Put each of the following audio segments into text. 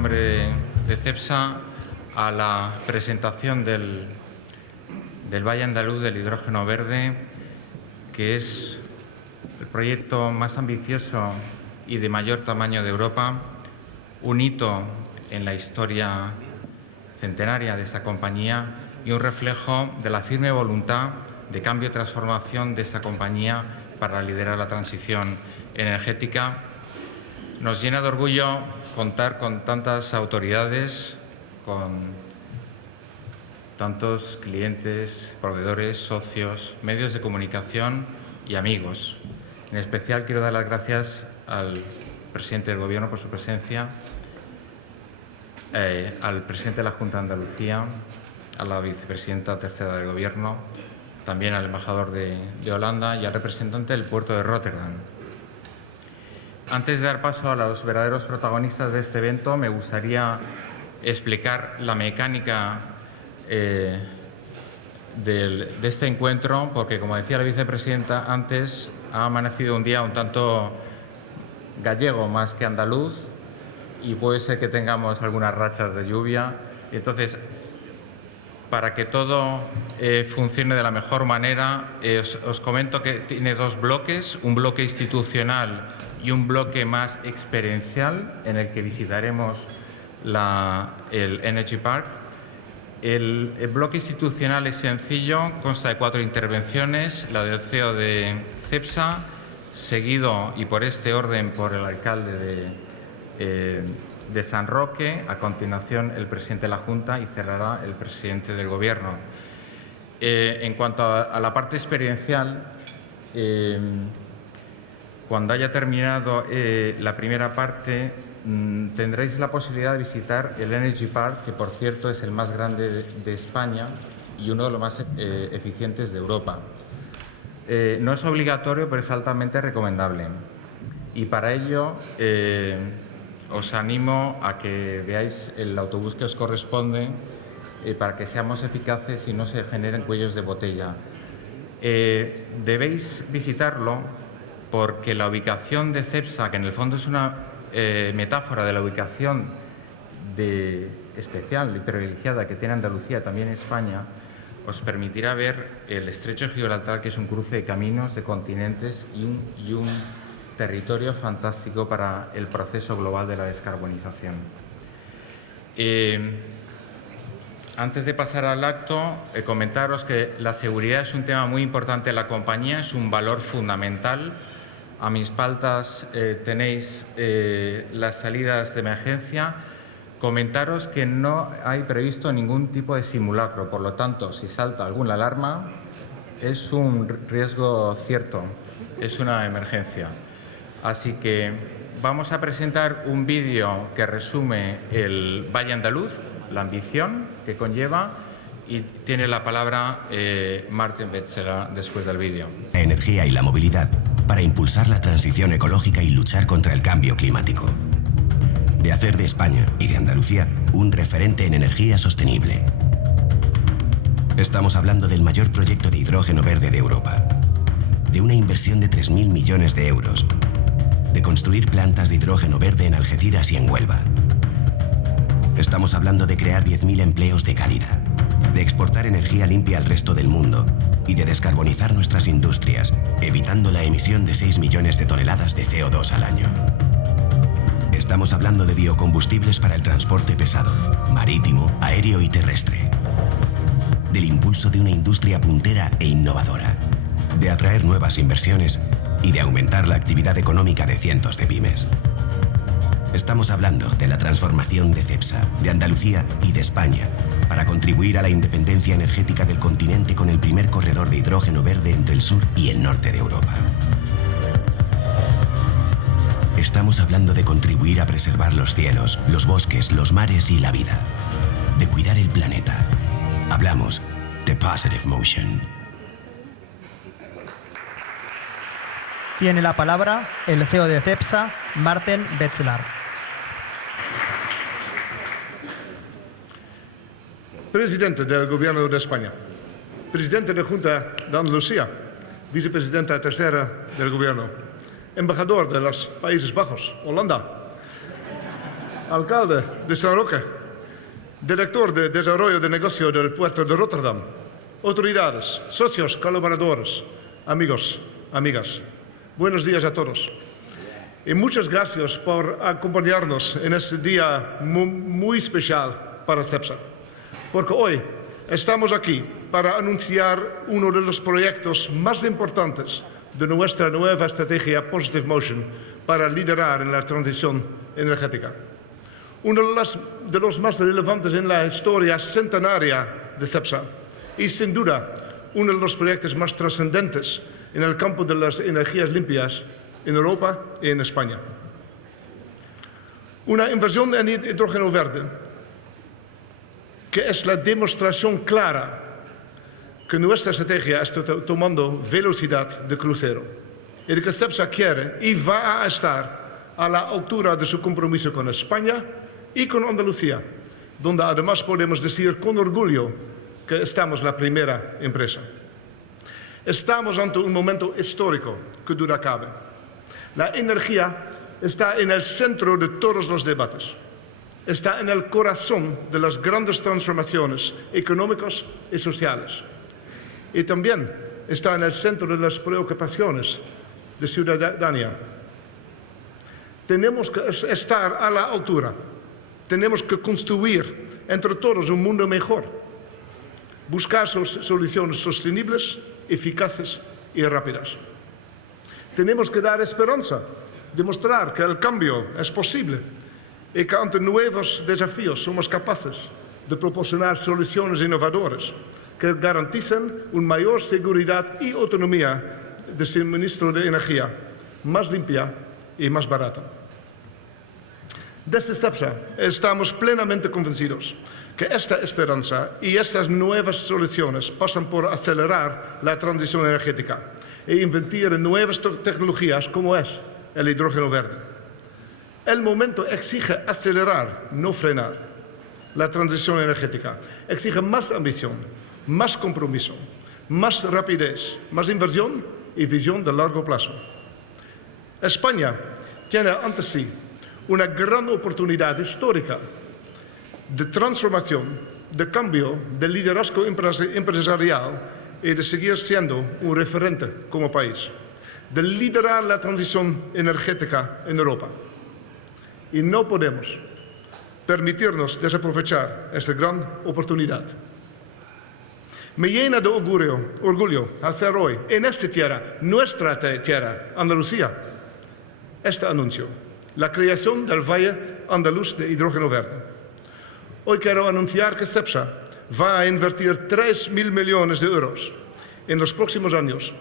nombre de CEPSA a la presentación del Valle Andaluz del Hidrógeno Verde, que es el proyecto más ambicioso y de mayor tamaño de Europa, un hito en la historia centenaria de esta compañía y un reflejo de la firme voluntad de cambio y transformación de esta compañía para liderar la transición energética. Nos llena de orgullo contar con tantas autoridades, con tantos clientes, proveedores, socios, medios de comunicación y amigos. En especial quiero dar las gracias al presidente del Gobierno por su presencia, al presidente de la Junta de Andalucía, a la vicepresidenta tercera del Gobierno, también al embajador de Holanda y al representante del puerto de Rotterdam. Antes de dar paso a los verdaderos protagonistas de este evento, me gustaría explicar la mecánica de este encuentro, porque, como decía la vicepresidenta antes, ha amanecido un día un tanto gallego más que andaluz y puede ser que tengamos algunas rachas de lluvia. Y entonces, para que todo funcione de la mejor manera, os comento que tiene dos bloques, un bloque institucional y un bloque más experiencial en el que visitaremos el Energy Park. El bloque institucional es sencillo, consta de 4 intervenciones, la del CEO de CEPSA, seguido, y por este orden, por el alcalde de San Roque, a continuación el presidente de la Junta y cerrará el presidente del Gobierno. En cuanto a la parte experiencial, cuando haya terminado la primera parte, tendréis la posibilidad de visitar el Energy Park, que por cierto es el más grande de España y uno de los más eficientes de Europa. No es obligatorio, pero es altamente recomendable. Y para ello os animo a que veáis el autobús que os corresponde para que seamos eficaces y no se generen cuellos de botella. Debéis visitarlo porque la ubicación de CEPSA, que en el fondo es una metáfora de la ubicación especial y privilegiada que tiene Andalucía, también España, os permitirá ver el estrecho de Gibraltar, que es un cruce de caminos, de continentes y un territorio fantástico para el proceso global de la descarbonización. Antes de pasar al acto, comentaros que la seguridad es un tema muy importante en la compañía, es un valor fundamental. A mis espaldas tenéis las salidas de emergencia. Comentaros que no hay previsto ningún tipo de simulacro, por lo tanto, si salta alguna alarma, es un riesgo cierto, es una emergencia. Así que vamos a presentar un vídeo que resume el Valle Andaluz, la ambición que conlleva, y tiene la palabra Martin Betzler después del vídeo. La energía y la movilidad para impulsar la transición ecológica y luchar contra el cambio climático. De hacer de España y de Andalucía un referente en energía sostenible. Estamos hablando del mayor proyecto de hidrógeno verde de Europa, de una inversión de 3.000 millones de euros, de construir plantas de hidrógeno verde en Algeciras y en Huelva. Estamos hablando de crear 10.000 empleos de calidad, de exportar energía limpia al resto del mundo y de descarbonizar nuestras industrias, evitando la emisión de 6 millones de toneladas de CO2 al año. Estamos hablando de biocombustibles para el transporte pesado, marítimo, aéreo y terrestre. Del impulso de una industria puntera e innovadora, de atraer nuevas inversiones y de aumentar la actividad económica de cientos de pymes. Estamos hablando de la transformación de CEPSA, de Andalucía y de España, para contribuir a la independencia energética del continente con el primer corredor de hidrógeno verde entre el sur y el norte de Europa. Estamos hablando de contribuir a preservar los cielos, los bosques, los mares y la vida, de cuidar el planeta. Hablamos de Positive Motion. Tiene la palabra el CEO de CEPSA, Martin Betzler. Presidente del Gobierno de España, Presidente de la Junta de Andalucía, Vicepresidenta tercera del Gobierno, Embajador de los Países Bajos, Holanda, alcalde de San Roque, director de Desarrollo de Negocio del Puerto de Rotterdam, autoridades, socios, colaboradores, amigos, amigas. Buenos días a todos. Y muchas gracias por acompañarnos en este día muy especial para CEPSA, porque hoy estamos aquí para anunciar uno de los proyectos más importantes de nuestra nueva estrategia Positive Motion para liderar en la transición energética. Uno de los más relevantes en la historia centenaria de CEPSA y sin duda uno de los proyectos más trascendentes en el campo de las energías limpias en Europa y en España. Una inversión en hidrógeno verde que es la demostración clara que nuestra estrategia está tomando velocidad de crucero y de que CEPSA quiere y va a estar a la altura de su compromiso con España y con Andalucía, donde además podemos decir con orgullo que estamos la primera empresa. Estamos ante un momento histórico que duda cabe. La energía está en el centro de todos los debates. Está en el corazón de las grandes transformaciones económicas y sociales. Y también está en el centro de las preocupaciones de ciudadanía. Tenemos que estar a la altura. Tenemos que construir entre todos un mundo mejor. Buscar soluciones sostenibles, eficaces y rápidas. Tenemos que dar esperanza, demostrar que el cambio es posible y que ante nuevos desafíos somos capaces de proporcionar soluciones innovadoras que garanticen una mayor seguridad y autonomía de suministro de energía, más limpia y más barata. Desde CEPSA estamos plenamente convencidos que esta esperanza y estas nuevas soluciones pasan por acelerar la transición energética e invertir en nuevas tecnologías como es el hidrógeno verde. El momento exige acelerar, no frenar, la transición energética. Exige más ambición, más compromiso, más rapidez, más inversión y visión de largo plazo. España tiene ante sí una gran oportunidad histórica de transformación, de cambio, de liderazgo empresarial y de seguir siendo un referente como país, de liderar la transición energética en Europa. Y no podemos permitirnos desaprovechar esta gran oportunidad. Me llena de orgullo hacer hoy, en esta tierra, nuestra tierra, Andalucía, este anuncio, la creación del Valle Andaluz de Hidrógeno Verde. Hoy quiero anunciar que CEPSA va a invertir 3.000 millones de euros en los próximos años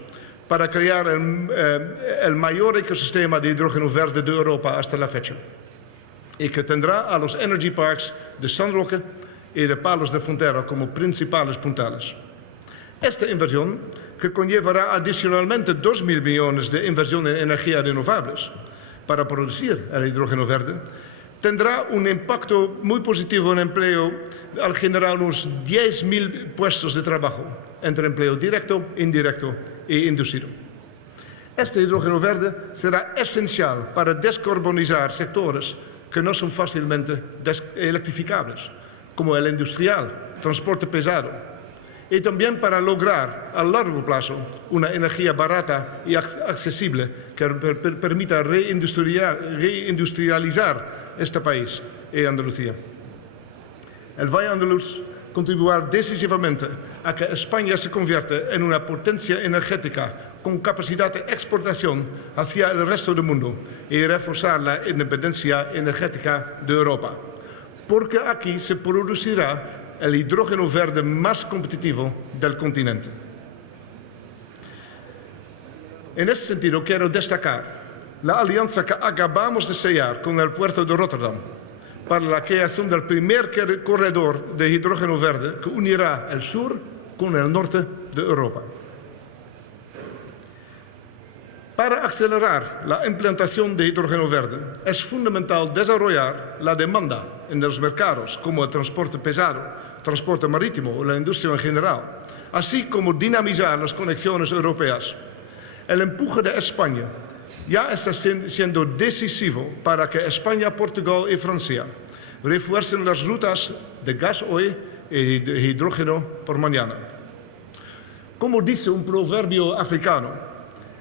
para crear el mayor ecosistema de hidrógeno verde de Europa hasta la fecha y que tendrá a los Energy Parks de San Roque y de Palos de Frontera como principales puntales. Esta inversión, que conllevará adicionalmente 2.000 millones de inversión en energías renovables para producir el hidrógeno verde, tendrá un impacto muy positivo en empleo al generar unos 10.000 puestos de trabajo entre empleo directo, indirecto e inducido. Este hidrógeno verde será esencial para descarbonizar sectores que no son fácilmente electrificables, como el industrial, transporte pesado, y también para lograr a largo plazo una energía barata y accesible que permita reindustrializar este país y Andalucía. El Valle Andaluz contribuirá decisivamente a que España se convierta en una potencia energética con capacidad de exportación hacia el resto del mundo y reforzar la independencia energética de Europa, porque aquí se producirá el hidrógeno verde más competitivo del continente. En este sentido, quiero destacar la alianza que acabamos de sellar con el puerto de Rotterdam para la creación del primer corredor de hidrógeno verde que unirá el sur con el norte de Europa. Para acelerar la implantación de hidrógeno verde, es fundamental desarrollar la demanda en los mercados como el transporte pesado, transporte marítimo o la industria en general, así como dinamizar las conexiones europeas. El empuje de España ya está siendo decisivo para que España, Portugal y Francia refuercen las rutas de gas hoy y de hidrógeno por mañana. Como dice un proverbio africano,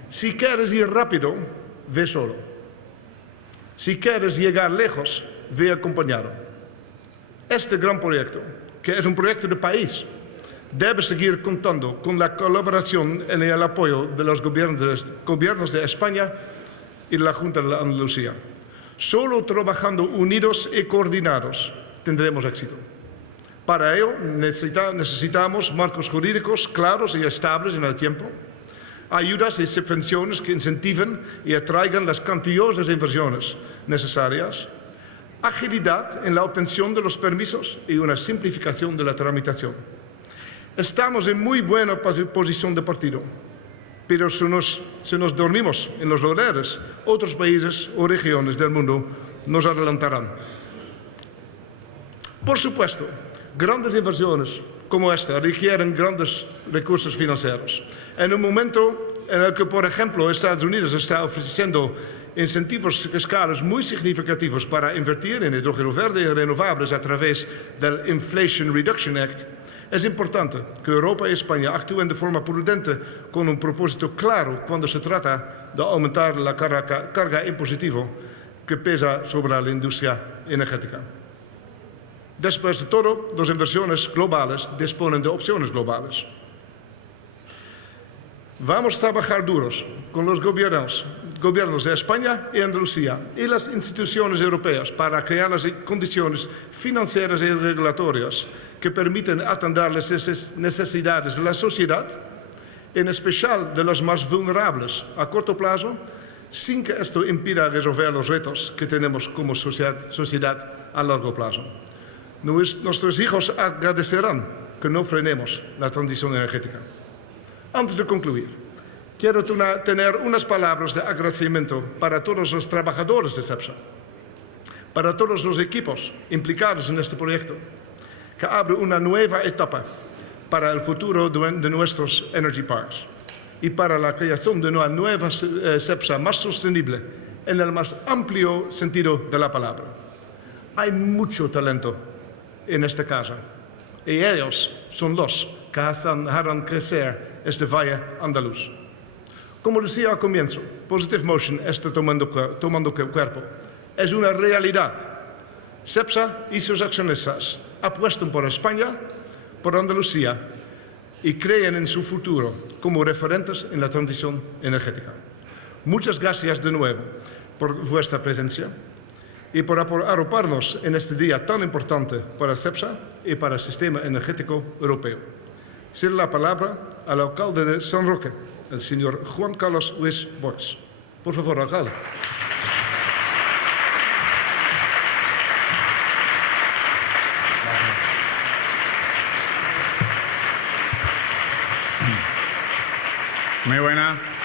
si quieres ir rápido, ve solo. Si quieres llegar lejos, ve acompañado. Este gran proyecto, que es un proyecto de país, debe seguir contando con la colaboración y el apoyo de los gobiernos de España y de la Junta de Andalucía. Solo trabajando unidos y coordinados tendremos éxito. Para ello necesitamos marcos jurídicos claros y estables en el tiempo, ayudas y subvenciones que incentiven y atraigan las cuantiosas inversiones necesarias, agilidad en la obtención de los permisos y una simplificación de la tramitación. Estamos en muy buena posición de partido, pero si nos dormimos en los laureles, otros países o regiones del mundo nos adelantarán. Por supuesto, grandes inversiones como esta requieren grandes recursos financieros. En un momento en el que, por ejemplo, Estados Unidos está ofreciendo incentivos fiscales muy significativos para invertir en hidrógeno verde y renovables a través del Inflation Reduction Act, es importante que Europa y España actúen de forma prudente con un propósito claro cuando se trata de aumentar la carga impositiva que pesa sobre la industria energética. Después de todo, las inversiones globales disponen de opciones globales. Vamos a trabajar duros con los gobiernos de España y Andalucía y las instituciones europeas para crear las condiciones financieras y regulatorias que permiten atender las necesidades de la sociedad, en especial de los más vulnerables a corto plazo, sin que esto impida resolver los retos que tenemos como sociedad a largo plazo. Nuestros hijos agradecerán que no frenemos la transición energética. Antes de concluir, quiero tener unas palabras de agradecimiento para todos los trabajadores de Cepsa, para todos los equipos implicados en este proyecto, que abre una nueva etapa para el futuro de nuestros Energy Parks y para la creación de una nueva Cepsa más sostenible en el más amplio sentido de la palabra. Hay mucho talento en esta casa y ellos son los que harán crecer este valle andaluz. Como decía al comienzo, Positive Motion está tomando cuerpo. Es una realidad. Cepsa y sus accionistas apuestan por España, por Andalucía y creen en su futuro como referentes en la transición energética. Muchas gracias de nuevo por vuestra presencia y por arroparnos en este día tan importante para Cepsa y para el sistema energético europeo. Cedo la palabra al alcalde de San Roque, el señor Juan Carlos Luis Boix. Por favor, alcalde. Muy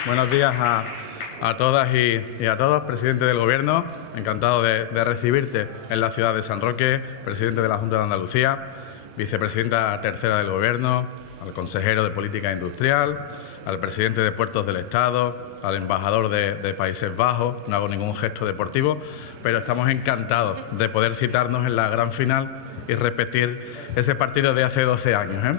buenos días a todas y a todos, presidente del Gobierno, encantado de recibirte en la ciudad de San Roque, presidente de la Junta de Andalucía, vicepresidenta tercera del Gobierno, al consejero de Política Industrial, al presidente de Puertos del Estado, al embajador de Países Bajos. No hago ningún gesto deportivo, pero estamos encantados de poder citarnos en la gran final y repetir ese partido de hace 12 años.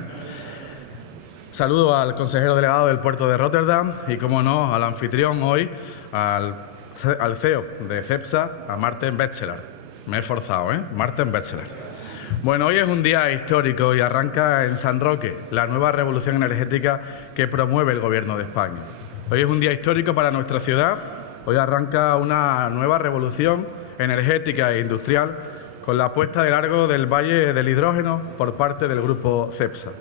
Saludo al consejero delegado del puerto de Rotterdam y, como no, al anfitrión hoy, al CEO de Cepsa, a Maarten Wetselaar. Me he esforzado, Maarten Wetselaar. Bueno, hoy es un día histórico y arranca en San Roque la nueva revolución energética que promueve el Gobierno de España. Hoy es un día histórico para nuestra ciudad. Hoy arranca una nueva revolución energética e industrial con la puesta de largo del Valle del Hidrógeno por parte del Grupo Cepsa.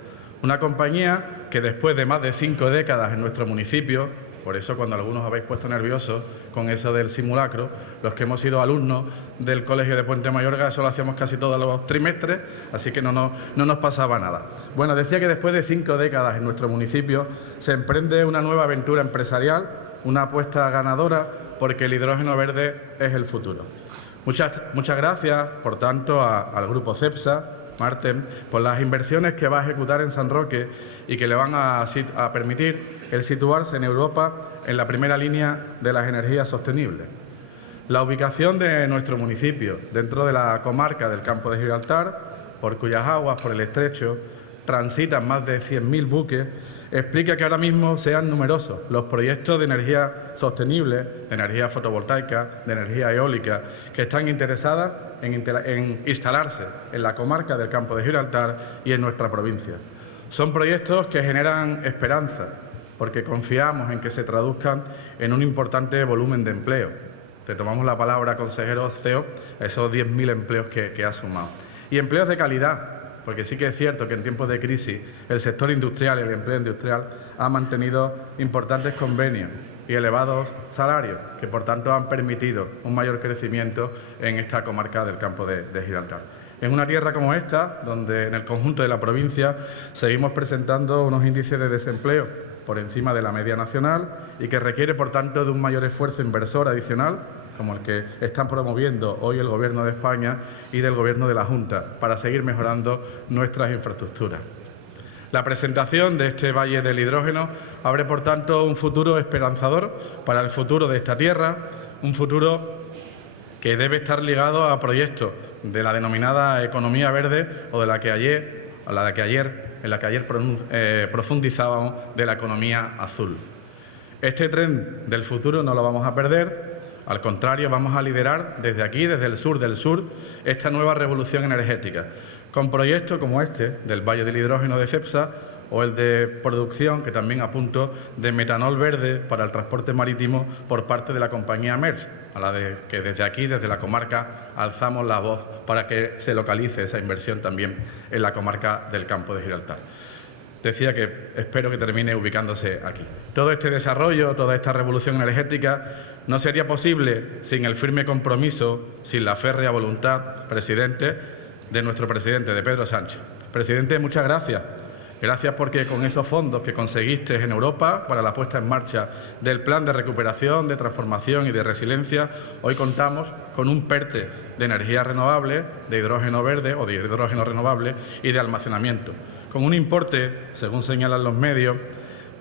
Una compañía que después de más de 5 décadas en nuestro municipio, por eso cuando algunos habéis puesto nerviosos con eso del simulacro, los que hemos sido alumnos del Colegio de Puente Mayorga, eso lo hacíamos casi todos los trimestres, así que no nos pasaba nada. Bueno, decía que después de 5 décadas en nuestro municipio se emprende una nueva aventura empresarial, una apuesta ganadora, porque el hidrógeno verde es el futuro. Muchas gracias, por tanto, al Grupo Cepsa, Maarten, por las inversiones que va a ejecutar en San Roque y que le van a permitir el situarse en Europa en la primera línea de las energías sostenibles. La ubicación de nuestro municipio dentro de la comarca del Campo de Gibraltar, por cuyas aguas, por el estrecho, transitan más de 100.000 buques, explica que ahora mismo sean numerosos los proyectos de energía sostenible, de energía fotovoltaica, de energía eólica, que están interesadas en instalarse en la comarca del Campo de Gibraltar y en nuestra provincia. Son proyectos que generan esperanza, porque confiamos en que se traduzcan en un importante volumen de empleo. Retomamos la palabra, consejero CEO, esos 10.000 empleos que ha sumado. Y empleos de calidad, porque sí que es cierto que en tiempos de crisis el sector industrial y el empleo industrial ha mantenido importantes convenios y elevados salarios, que por tanto han permitido un mayor crecimiento en esta comarca del Campo de Gibraltar. En una tierra como esta, donde en el conjunto de la provincia seguimos presentando unos índices de desempleo por encima de la media nacional y que requiere, por tanto, de un mayor esfuerzo inversor adicional, como el que están promoviendo hoy el Gobierno de España y del Gobierno de la Junta, para seguir mejorando nuestras infraestructuras. La presentación de este Valle del Hidrógeno abre, por tanto, un futuro esperanzador para el futuro de esta tierra, un futuro que debe estar ligado a proyectos de la denominada economía verde o de la que ayer profundizábamos de la economía azul. Este tren del futuro no lo vamos a perder, al contrario, vamos a liderar desde aquí, desde el sur del sur, esta nueva revolución energética, con proyectos como este del Valle del Hidrógeno de Cepsa o el de producción, que también apunto, de metanol verde para el transporte marítimo por parte de la compañía Maersk, a la que desde aquí, desde la comarca, alzamos la voz para que se localice esa inversión también en la comarca del Campo de Gibraltar. Decía que espero que termine ubicándose aquí. Todo este desarrollo, toda esta revolución energética no sería posible sin el firme compromiso, sin la férrea voluntad, presidente, de nuestro presidente, de Pedro Sánchez. Presidente, muchas gracias. Gracias porque con esos fondos que conseguiste en Europa para la puesta en marcha del Plan de Recuperación, de Transformación y de Resiliencia, hoy contamos con un PERTE de energía renovable, de hidrógeno verde o de hidrógeno renovable y de almacenamiento, con un importe, según señalan los medios,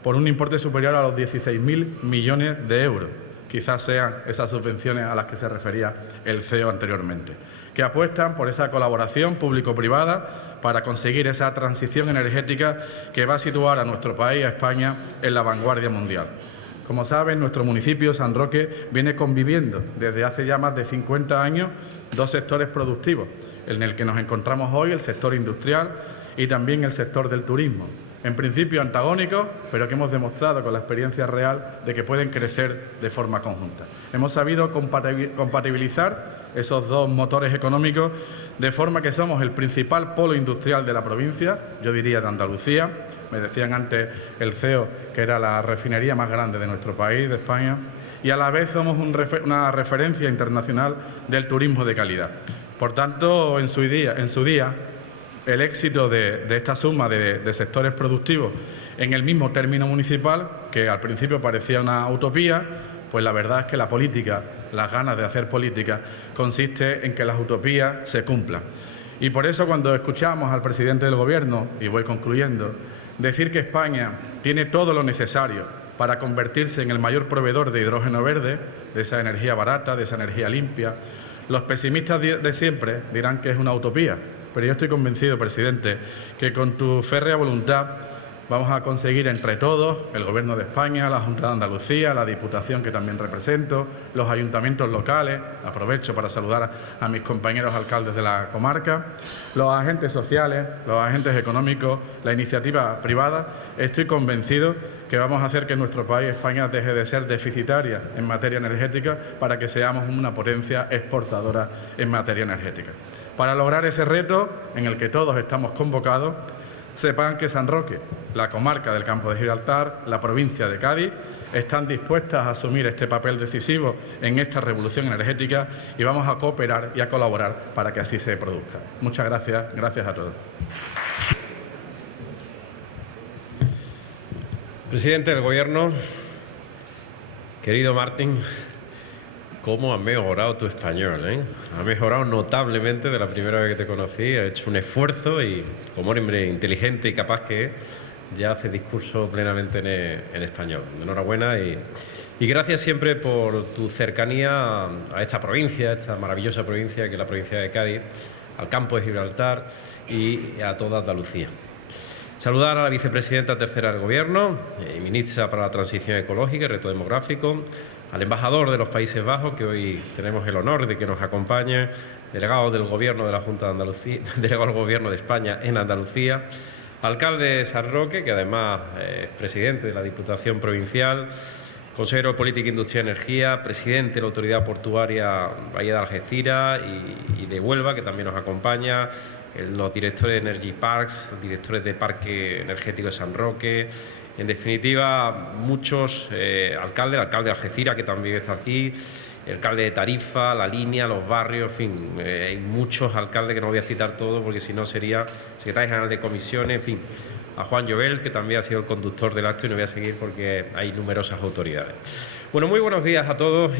por un importe superior a los 16.000 millones de euros. Quizás sean esas subvenciones a las que se refería el CEO anteriormente, que apuestan por esa colaboración público-privada para conseguir esa transición energética que va a situar a nuestro país, a España, en la vanguardia mundial. Como saben, nuestro municipio, San Roque, viene conviviendo desde hace ya más de 50 años dos sectores productivos, en el que nos encontramos hoy, el sector industrial y también el sector del turismo. En principio antagónicos, pero que hemos demostrado con la experiencia real de que pueden crecer de forma conjunta. Hemos sabido compatibilizar esos dos motores económicos de forma que somos el principal polo industrial de la provincia, yo diría de Andalucía. Me decían antes el CEO que era la refinería más grande de nuestro país, de España, y a la vez somos una referencia internacional del turismo de calidad. Por tanto, en su día, el éxito de esta suma de sectores productivos en el mismo término municipal, que al principio parecía una utopía, pues la verdad es que la política, las ganas de hacer política, consiste en que las utopías se cumplan. Y por eso cuando escuchamos al presidente del Gobierno, y voy concluyendo, decir que España tiene todo lo necesario para convertirse en el mayor proveedor de hidrógeno verde, de esa energía barata, de esa energía limpia, los pesimistas de siempre dirán que es una utopía. Pero yo estoy convencido, presidente, que con tu férrea voluntad vamos a conseguir entre todos, el Gobierno de España, la Junta de Andalucía, la Diputación que también represento, los ayuntamientos locales, aprovecho para saludar a mis compañeros alcaldes de la comarca, los agentes sociales, los agentes económicos, la iniciativa privada. Estoy convencido que vamos a hacer que nuestro país, España, deje de ser deficitaria en materia energética para que seamos una potencia exportadora en materia energética. Para lograr ese reto en el que todos estamos convocados, sepan que San Roque, la comarca del Campo de Gibraltar, la provincia de Cádiz, están dispuestas a asumir este papel decisivo en esta revolución energética y vamos a cooperar y a colaborar para que así se produzca. Muchas gracias. Gracias a todos. Presidente del Gobierno, querido Martín, ¿cómo ha mejorado tu español? Ha mejorado notablemente de la primera vez que te conocí, ha hecho un esfuerzo y, como hombre inteligente y capaz que es, ya hace discurso plenamente en español. Enhorabuena y gracias siempre por tu cercanía a esta provincia, esta maravillosa provincia que es la provincia de Cádiz, al campo de Gibraltar y a toda Andalucía. Saludar a la vicepresidenta tercera del Gobierno y ministra para la Transición Ecológica y Reto Demográfico, al embajador de los Países Bajos, que hoy tenemos el honor de que nos acompañe, delegado del Gobierno de la Junta de Andalucía, delegado del Gobierno de España en Andalucía, alcalde de San Roque, que además es presidente de la Diputación Provincial, consejero de Política, Industria y Energía, presidente de la Autoridad Portuaria Bahía de Algeciras y de Huelva, que también nos acompaña, los directores de Energy Parks, los directores de Parque Energético de San Roque, en definitiva muchos alcaldes, el alcalde de Algeciras, que también está aquí, el alcalde de Tarifa, La Línea, los barrios, en fin, hay muchos alcaldes que no voy a citar todos porque si no sería secretario general de comisiones, en fin, a Juan Llobel, que también ha sido el conductor del acto y no voy a seguir porque hay numerosas autoridades. Bueno, muy buenos días a todos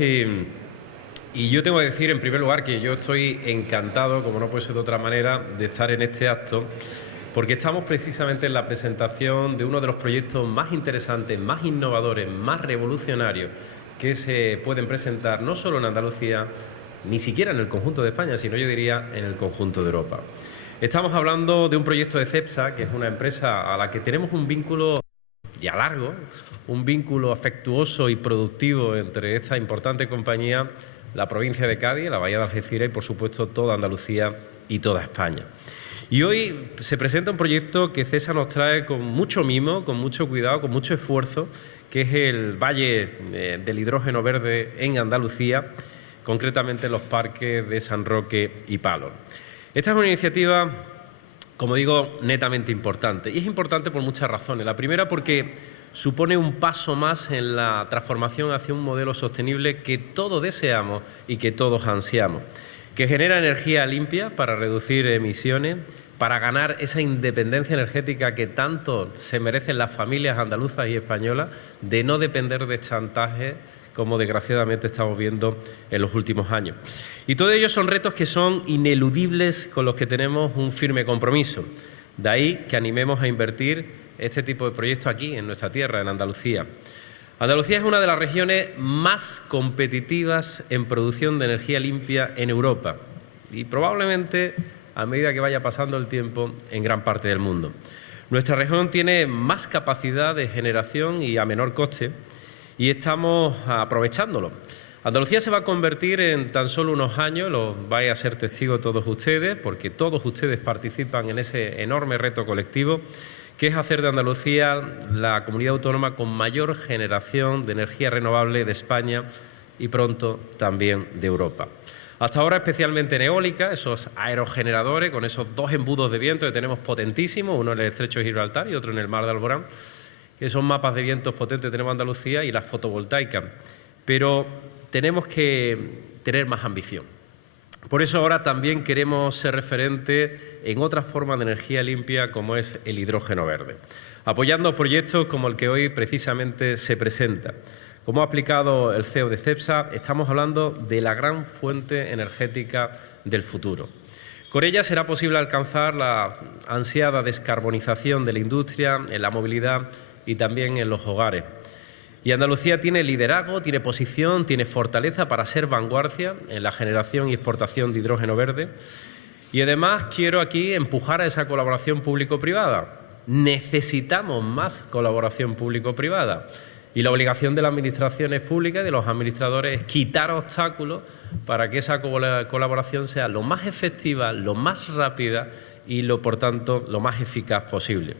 y yo tengo que decir en primer lugar que yo estoy encantado, como no puede ser de otra manera, de estar en este acto porque estamos precisamente en la presentación de uno de los proyectos más interesantes, más innovadores, más revolucionarios que se pueden presentar no solo en Andalucía, ni siquiera en el conjunto de España, sino yo diría en el conjunto de Europa. Estamos hablando de un proyecto de Cepsa, que es una empresa a la que tenemos un vínculo ya largo, un vínculo afectuoso y productivo entre esta importante compañía, la provincia de Cádiz, la Bahía de Algeciras y, por supuesto, toda Andalucía y toda España. Y hoy se presenta un proyecto que Cepsa nos trae con mucho mimo, con mucho cuidado, con mucho esfuerzo, que es el Valle del Hidrógeno Verde en Andalucía, concretamente en los parques de San Roque y Pálor. Esta es una iniciativa, como digo, netamente importante. Y es importante por muchas razones. La primera porque supone un paso más en la transformación hacia un modelo sostenible que todos deseamos y que todos ansiamos, que genera energía limpia para reducir emisiones, para ganar esa independencia energética que tanto se merecen las familias andaluzas y españolas, de no depender de chantaje, como desgraciadamente estamos viendo en los últimos años. Y todos ellos son retos que son ineludibles, con los que tenemos un firme compromiso. De ahí que animemos a invertir este tipo de proyectos aquí, en nuestra tierra, en Andalucía. Andalucía es una de las regiones más competitivas en producción de energía limpia en Europa y probablemente, a medida que vaya pasando el tiempo, en gran parte del mundo. Nuestra región tiene más capacidad de generación y a menor coste y estamos aprovechándolo. Andalucía se va a convertir en tan solo unos años, lo vais a ser testigos todos ustedes, porque todos ustedes participan en ese enorme reto colectivo, que es hacer de Andalucía la comunidad autónoma con mayor generación de energía renovable de España y pronto también de Europa. Hasta ahora especialmente en eólica, esos aerogeneradores con esos dos embudos de viento que tenemos potentísimos, uno en el estrecho de Gibraltar y otro en el mar de Alborán, esos mapas de vientos potentes tenemos en Andalucía y las fotovoltaicas, pero tenemos que tener más ambición. Por eso ahora también queremos ser referente en otras formas de energía limpia como es el hidrógeno verde, apoyando proyectos como el que hoy precisamente se presenta. Como ha explicado el CEO de Cepsa, estamos hablando de la gran fuente energética del futuro. Con ella será posible alcanzar la ansiada descarbonización de la industria, en la movilidad y también en los hogares. Y Andalucía tiene liderazgo, tiene posición, tiene fortaleza para ser vanguardia en la generación y exportación de hidrógeno verde. Y además quiero aquí empujar a esa colaboración público-privada. Necesitamos más colaboración público-privada. Y la obligación de las administraciones públicas y de los administradores es quitar obstáculos para que esa colaboración sea lo más efectiva, lo más rápida y, por tanto, lo más eficaz posible.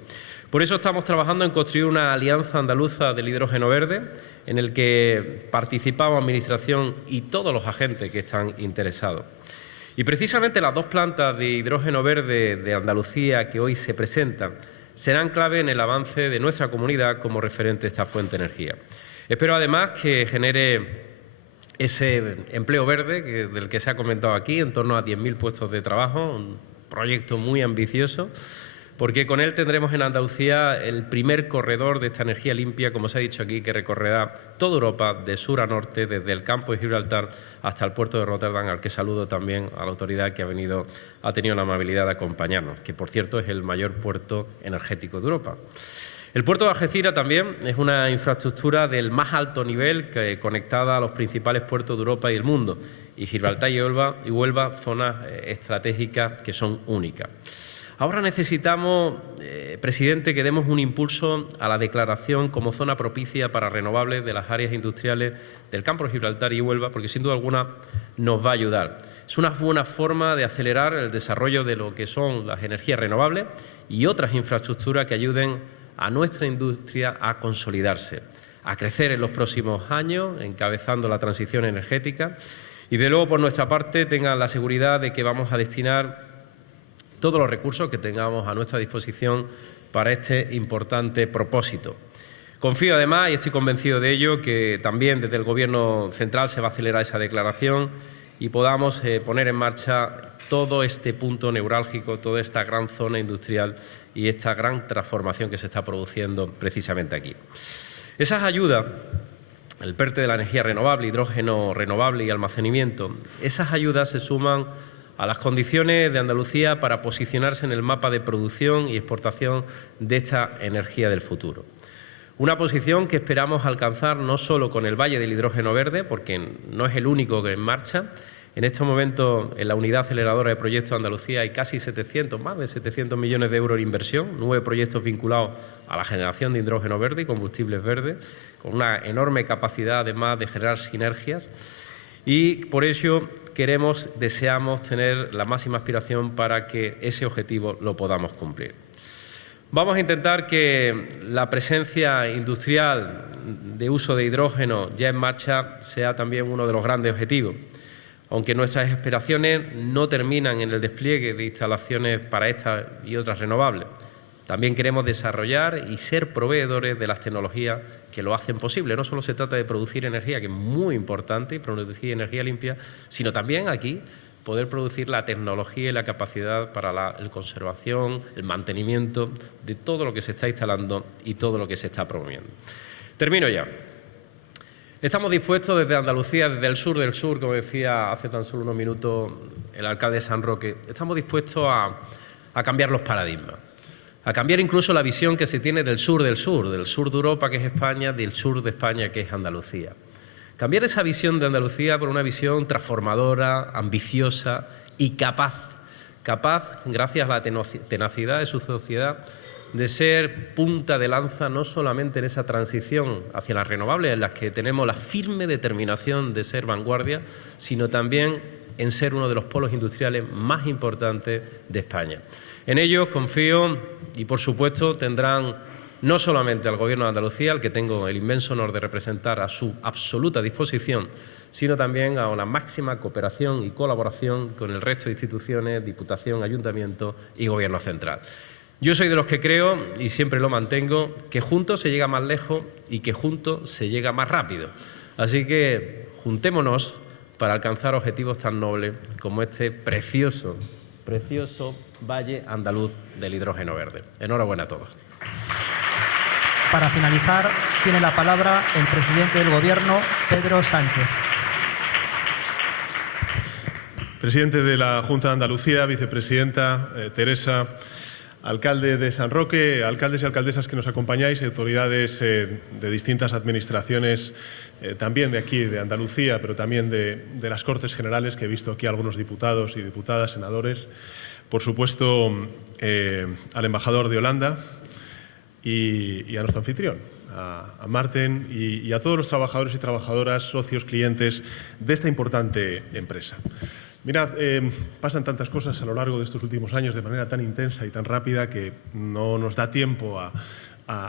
Por eso estamos trabajando en construir una alianza andaluza del hidrógeno verde en el que participamos Administración y todos los agentes que están interesados. Y precisamente las dos plantas de hidrógeno verde de Andalucía que hoy se presentan serán clave en el avance de nuestra comunidad como referente a esta fuente de energía. Espero además que genere ese empleo verde del que se ha comentado aquí, en torno a 10.000 puestos de trabajo, un proyecto muy ambicioso, porque con él tendremos en Andalucía el primer corredor de esta energía limpia, como se ha dicho aquí, que recorrerá toda Europa de sur a norte, desde el campo de Gibraltar hasta el puerto de Rotterdam, al que saludo también a la autoridad que ha tenido la amabilidad de acompañarnos, que por cierto es el mayor puerto energético de Europa. El puerto de Algeciras también es una infraestructura del más alto nivel conectada a los principales puertos de Europa y el mundo, y Gibraltar y Huelva zonas estratégicas que son únicas. Ahora necesitamos, presidente, que demos un impulso a la declaración como zona propicia para renovables de las áreas industriales del campo de Gibraltar y Huelva, porque sin duda alguna nos va a ayudar. Es una buena forma de acelerar el desarrollo de lo que son las energías renovables y otras infraestructuras que ayuden a nuestra industria a consolidarse, a crecer en los próximos años, encabezando la transición energética y, de luego, por nuestra parte, tengan la seguridad de que vamos a destinar todos los recursos que tengamos a nuestra disposición para este importante propósito. Confío, además, y estoy convencido de ello, que también desde el Gobierno central se va a acelerar esa declaración y podamos poner en marcha todo este punto neurálgico, toda esta gran zona industrial y esta gran transformación que se está produciendo precisamente aquí. Esas ayudas, el PERTE de la energía renovable, hidrógeno renovable y almacenamiento, esas ayudas se suman a las condiciones de Andalucía para posicionarse en el mapa de producción y exportación de esta energía del futuro. Una posición que esperamos alcanzar no solo con el Valle del Hidrógeno Verde, porque no es el único que en marcha. En estos momentos, en la unidad aceleradora de proyectos de Andalucía hay casi más de 700 millones de euros de inversión, 9 proyectos vinculados a la generación de hidrógeno verde y combustibles verdes, con una enorme capacidad, además, de generar sinergias. Y por ello deseamos tener la máxima aspiración para que ese objetivo lo podamos cumplir. Vamos a intentar que la presencia industrial de uso de hidrógeno ya en marcha sea también uno de los grandes objetivos, aunque nuestras aspiraciones no terminan en el despliegue de instalaciones para estas y otras renovables. También queremos desarrollar y ser proveedores de las tecnologías que lo hacen posible. No solo se trata de producir energía, que es muy importante, y producir energía limpia, sino también aquí poder producir la tecnología y la capacidad para la conservación, el mantenimiento de todo lo que se está instalando y todo lo que se está promoviendo. Termino ya. Estamos dispuestos desde Andalucía, desde el sur del sur, como decía hace tan solo unos minutos el alcalde de San Roque, estamos dispuestos a cambiar los paradigmas, a cambiar incluso la visión que se tiene del sur de Europa, que es España, del sur de España, que es Andalucía. Cambiar esa visión de Andalucía por una visión transformadora, ambiciosa y capaz, gracias a la tenacidad de su sociedad, de ser punta de lanza no solamente en esa transición hacia las renovables, en las que tenemos la firme determinación de ser vanguardia, sino también en ser uno de los polos industriales más importantes de España. En ello confío y, por supuesto, tendrán no solamente al Gobierno de Andalucía, al que tengo el inmenso honor de representar, a su absoluta disposición, sino también a una máxima cooperación y colaboración con el resto de instituciones, Diputación, Ayuntamiento y Gobierno central. Yo soy de los que creo, y siempre lo mantengo, que juntos se llega más lejos y que juntos se llega más rápido. Así que juntémonos para alcanzar objetivos tan nobles como este precioso Valle Andaluz del Hidrógeno Verde. Enhorabuena a todos. Para finalizar, tiene la palabra el presidente del Gobierno, Pedro Sánchez. Presidente de la Junta de Andalucía, vicepresidenta Teresa, alcalde de San Roque, alcaldes y alcaldesas que nos acompañáis, autoridades de distintas administraciones, también de aquí, de Andalucía, pero también de las Cortes Generales, que he visto aquí algunos diputados y diputadas, senadores, por supuesto al embajador de Holanda y a nuestro anfitrión, a Marten y a todos los trabajadores y trabajadoras, socios, clientes de esta importante empresa. Mirad, pasan tantas cosas a lo largo de estos últimos años de manera tan intensa y tan rápida que no nos da tiempo a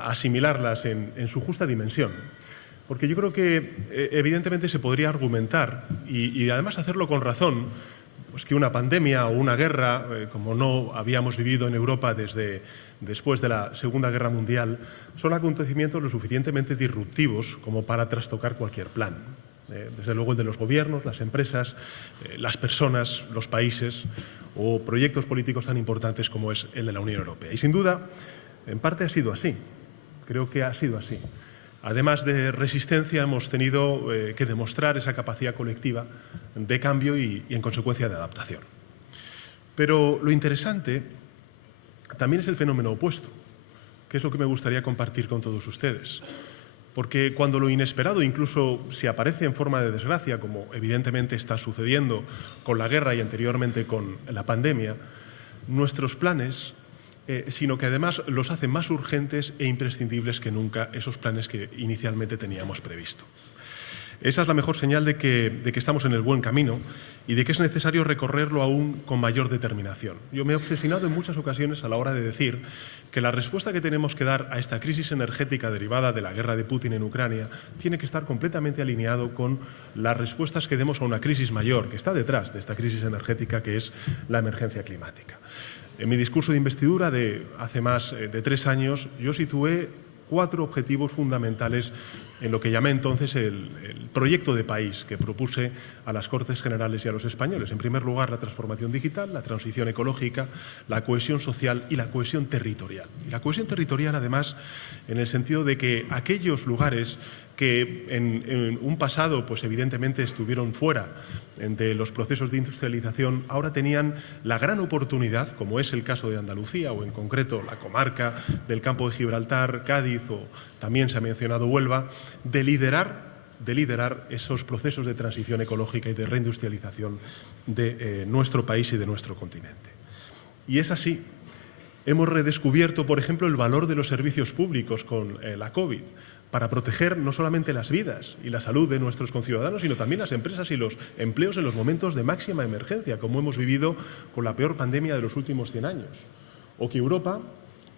asimilarlas en su justa dimensión. Porque yo creo que evidentemente se podría argumentar y además hacerlo con razón, pues que una pandemia o una guerra, como no habíamos vivido en Europa después de la Segunda Guerra Mundial, son acontecimientos lo suficientemente disruptivos como para trastocar cualquier plan. Desde luego el de los gobiernos, las empresas, las personas, los países o proyectos políticos tan importantes como es el de la Unión Europea. Y sin duda, en parte ha sido así. Creo que ha sido así. Además de resistencia, hemos tenido que demostrar esa capacidad colectiva de cambio y en consecuencia de adaptación. Pero lo interesante también es el fenómeno opuesto, que es lo que me gustaría compartir con todos ustedes. Porque cuando lo inesperado, incluso si aparece en forma de desgracia, como evidentemente está sucediendo con la guerra y anteriormente con la pandemia, nuestros planes, sino que además los hacen más urgentes e imprescindibles que nunca esos planes que inicialmente teníamos previsto. Esa es la mejor señal de que estamos en el buen camino y de que es necesario recorrerlo aún con mayor determinación. Yo me he obsesionado en muchas ocasiones a la hora de decir que la respuesta que tenemos que dar a esta crisis energética derivada de la guerra de Putin en Ucrania tiene que estar completamente alineado con las respuestas que demos a una crisis mayor que está detrás de esta crisis energética, que es la emergencia climática. En mi discurso de investidura de hace más de 3 años, yo situé 4 objetivos fundamentales en lo que llamé entonces el proyecto de país que propuse a las Cortes Generales y a los españoles. En primer lugar, la transformación digital, la transición ecológica, la cohesión social y la cohesión territorial. Y la cohesión territorial, además, en el sentido de que aquellos lugares que en un pasado, pues evidentemente estuvieron fuera de los procesos de industrialización, ahora tenían la gran oportunidad, como es el caso de Andalucía o en concreto la comarca del Campo de Gibraltar, Cádiz o también se ha mencionado Huelva, de liderar esos procesos de transición ecológica y de reindustrialización de nuestro país y de nuestro continente. Y es así. Hemos redescubierto, por ejemplo, el valor de los servicios públicos con la COVID, para proteger no solamente las vidas y la salud de nuestros conciudadanos, sino también las empresas y los empleos en los momentos de máxima emergencia, como hemos vivido con la peor pandemia de los últimos 100 años. O que Europa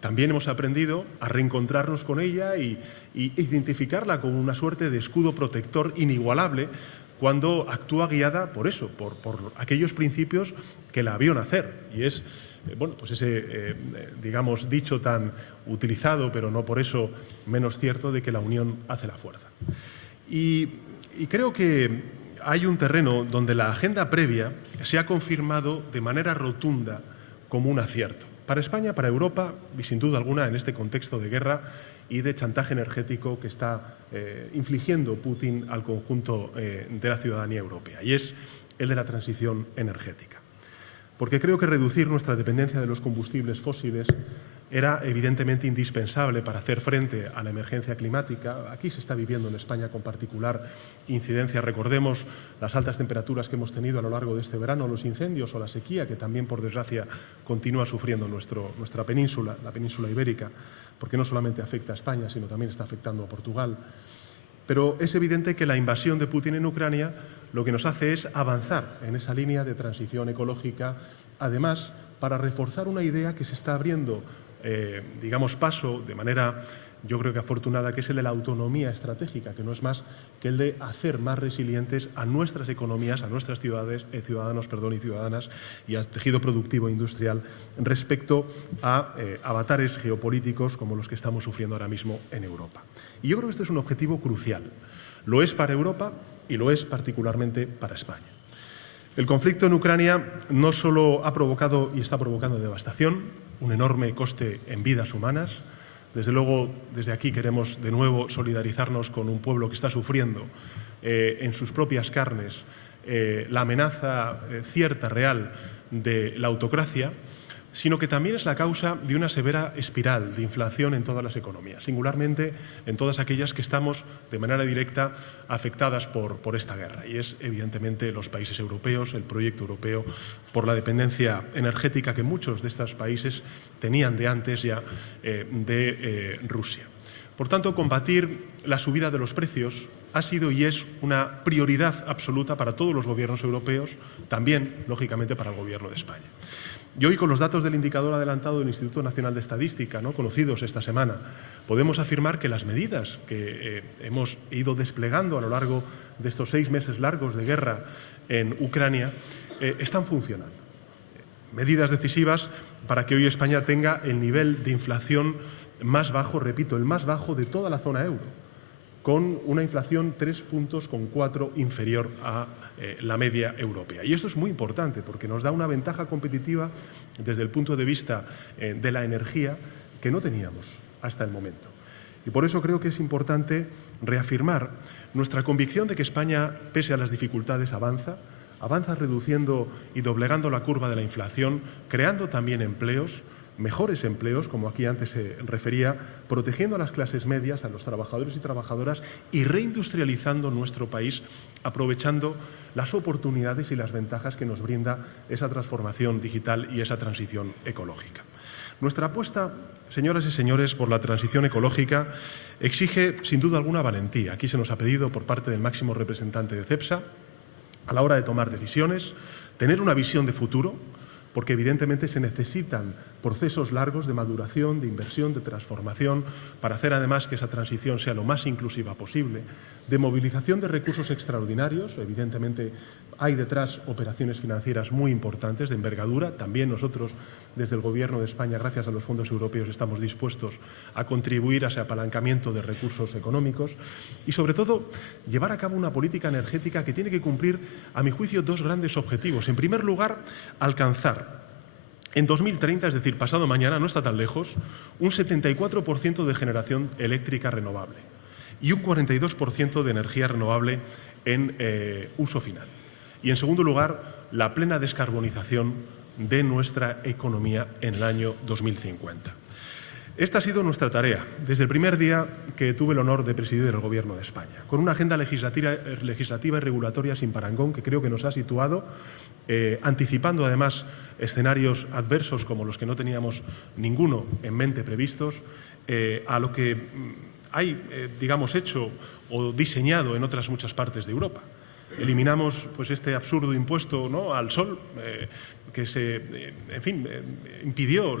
también hemos aprendido a reencontrarnos con ella y identificarla como una suerte de escudo protector inigualable cuando actúa guiada por eso, por aquellos principios que la vio nacer, y es pues ese, digamos, dicho tan utilizado, pero no por eso menos cierto, de que la unión hace la fuerza. Y creo que hay un terreno donde la agenda previa se ha confirmado de manera rotunda como un acierto. Para España, para Europa y sin duda alguna en este contexto de guerra y de chantaje energético que está infligiendo Putin al conjunto de la ciudadanía europea, y es el de la transición energética. Porque creo que reducir nuestra dependencia de los combustibles fósiles era evidentemente indispensable para hacer frente a la emergencia climática. Aquí se está viviendo en España con particular incidencia. Recordemos las altas temperaturas que hemos tenido a lo largo de este verano, los incendios o la sequía que también, por desgracia, continúa sufriendo nuestra península, la península ibérica, porque no solamente afecta a España, sino también está afectando a Portugal. Pero es evidente que la invasión de Putin en Ucrania lo que nos hace es avanzar en esa línea de transición ecológica, además, para reforzar una idea que se está abriendo, digamos, paso de manera, yo creo que afortunada, que es el de la autonomía estratégica, que no es más que el de hacer más resilientes a nuestras economías, a nuestras ciudadanos y ciudadanas y al tejido productivo e industrial respecto a avatares geopolíticos como los que estamos sufriendo ahora mismo en Europa. Y yo creo que esto es un objetivo crucial. Lo es para Europa y lo es particularmente para España. El conflicto en Ucrania no solo ha provocado y está provocando devastación, un enorme coste en vidas humanas. Desde luego, desde aquí queremos de nuevo solidarizarnos con un pueblo que está sufriendo en sus propias carnes la amenaza cierta, real, de la autocracia, sino que también es la causa de una severa espiral de inflación en todas las economías, singularmente en todas aquellas que estamos de manera directa afectadas por esta guerra. Y es evidentemente los países europeos, el proyecto europeo, por la dependencia energética que muchos de estos países tenían de antes ya de Rusia. Por tanto, combatir la subida de los precios ha sido y es una prioridad absoluta para todos los gobiernos europeos, también, lógicamente, para el Gobierno de España. Y hoy, con los datos del indicador adelantado del Instituto Nacional de Estadística, conocidos esta semana, podemos afirmar que las medidas que hemos ido desplegando a lo largo de estos 6 meses largos de guerra en Ucrania están funcionando. Medidas decisivas para que hoy España tenga el nivel de inflación más bajo, repito, el más bajo de toda la zona euro, con una inflación 3,4 puntos inferior a la media europea. Y esto es muy importante porque nos da una ventaja competitiva desde el punto de vista de la energía que no teníamos hasta el momento. Y por eso creo que es importante reafirmar nuestra convicción de que España, pese a las dificultades, avanza reduciendo y doblegando la curva de la inflación, creando también empleos, mejores empleos, como aquí antes se refería, protegiendo a las clases medias, a los trabajadores y trabajadoras y reindustrializando nuestro país, aprovechando las oportunidades y las ventajas que nos brinda esa transformación digital y esa transición ecológica. Nuestra apuesta, señoras y señores, por la transición ecológica exige, sin duda alguna, valentía. Aquí se nos ha pedido por parte del máximo representante de CEPSA, a la hora de tomar decisiones, tener una visión de futuro, porque evidentemente se necesitan procesos largos de maduración, de inversión, de transformación, para hacer además que esa transición sea lo más inclusiva posible, de movilización de recursos extraordinarios. Evidentemente hay detrás operaciones financieras muy importantes, de envergadura. También nosotros, desde el Gobierno de España, gracias a los fondos europeos, estamos dispuestos a contribuir a ese apalancamiento de recursos económicos y, sobre todo, llevar a cabo una política energética que tiene que cumplir, a mi juicio, dos grandes objetivos. En primer lugar, alcanzar en 2030, es decir, pasado mañana, no está tan lejos, un 74% de generación eléctrica renovable y un 42% de energía renovable en uso final. Y, en segundo lugar, la plena descarbonización de nuestra economía en el año 2050. Esta ha sido nuestra tarea desde el primer día que tuve el honor de presidir el Gobierno de España, con una agenda legislativa y regulatoria sin parangón que creo que nos ha situado, anticipando además escenarios adversos como los que no teníamos ninguno en mente previstos, a lo que hay, digamos, hecho o diseñado en otras muchas partes de Europa. Eliminamos pues este absurdo impuesto, ¿no?, al sol, que impidió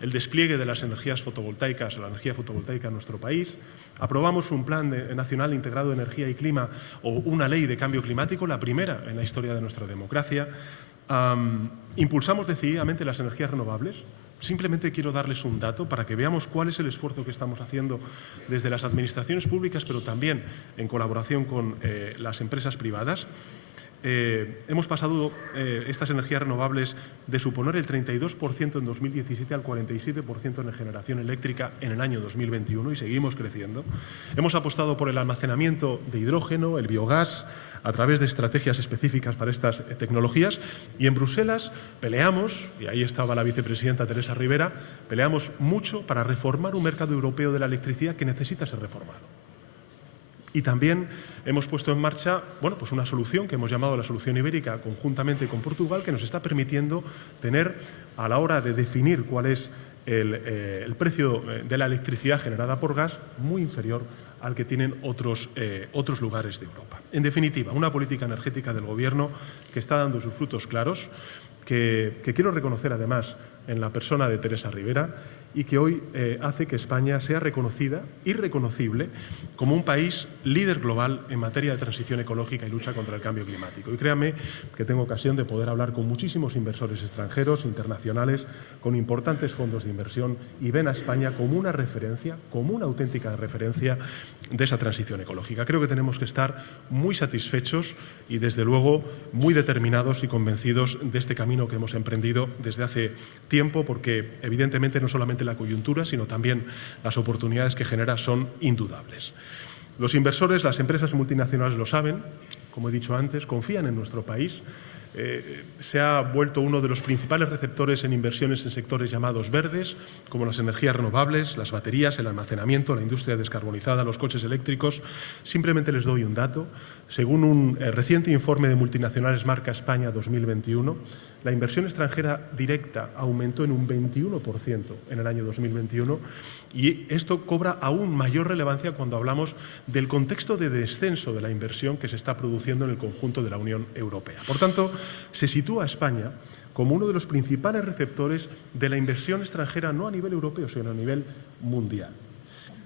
el despliegue de las energías fotovoltaicas, la energía fotovoltaica en nuestro país. Aprobamos un plan nacional integrado de energía y clima o una ley de cambio climático, la primera en la historia de nuestra democracia. Impulsamos decididamente las energías renovables. Simplemente quiero darles un dato para que veamos cuál es el esfuerzo que estamos haciendo desde las administraciones públicas, pero también en colaboración con las empresas privadas. Hemos pasado estas energías renovables de suponer el 32% en 2017 al 47% en generación eléctrica en el año 2021 y seguimos creciendo. Hemos apostado por el almacenamiento de hidrógeno, el biogás, a través de estrategias específicas para estas tecnologías. Y en Bruselas peleamos, y ahí estaba la vicepresidenta Teresa Rivera, peleamos mucho para reformar un mercado europeo de la electricidad que necesita ser reformado. Y también hemos puesto en marcha pues una solución que hemos llamado la solución ibérica, conjuntamente con Portugal, que nos está permitiendo tener, a la hora de definir cuál es el precio de la electricidad generada por gas, muy inferior al que tienen otros lugares de Europa. En definitiva, una política energética del Gobierno que está dando sus frutos claros, que quiero reconocer además en la persona de Teresa Rivera y que hoy hace que España sea reconocida y reconocible como un país líder global en materia de transición ecológica y lucha contra el cambio climático. Y créanme que tengo ocasión de poder hablar con muchísimos inversores extranjeros, internacionales, con importantes fondos de inversión y ven a España como una referencia, como una auténtica referencia de esa transición ecológica. Creo que tenemos que estar muy satisfechos y, desde luego, muy determinados y convencidos de este camino que hemos emprendido desde hace tiempo, porque evidentemente no solamente la coyuntura, sino también las oportunidades que genera son indudables. Los inversores, las empresas multinacionales lo saben, como he dicho antes, confían en nuestro país. Se ha vuelto uno de los principales receptores en inversiones en sectores llamados verdes, como las energías renovables, las baterías, el almacenamiento, la industria descarbonizada, los coches eléctricos. Simplemente les doy un dato. Según un reciente informe de Multinacionales Marca España 2021, la inversión extranjera directa aumentó en un 21% en el año 2021 y esto cobra aún mayor relevancia cuando hablamos del contexto de descenso de la inversión que se está produciendo en el conjunto de la Unión Europea. Por tanto, se sitúa a España como uno de los principales receptores de la inversión extranjera, no a nivel europeo, sino a nivel mundial.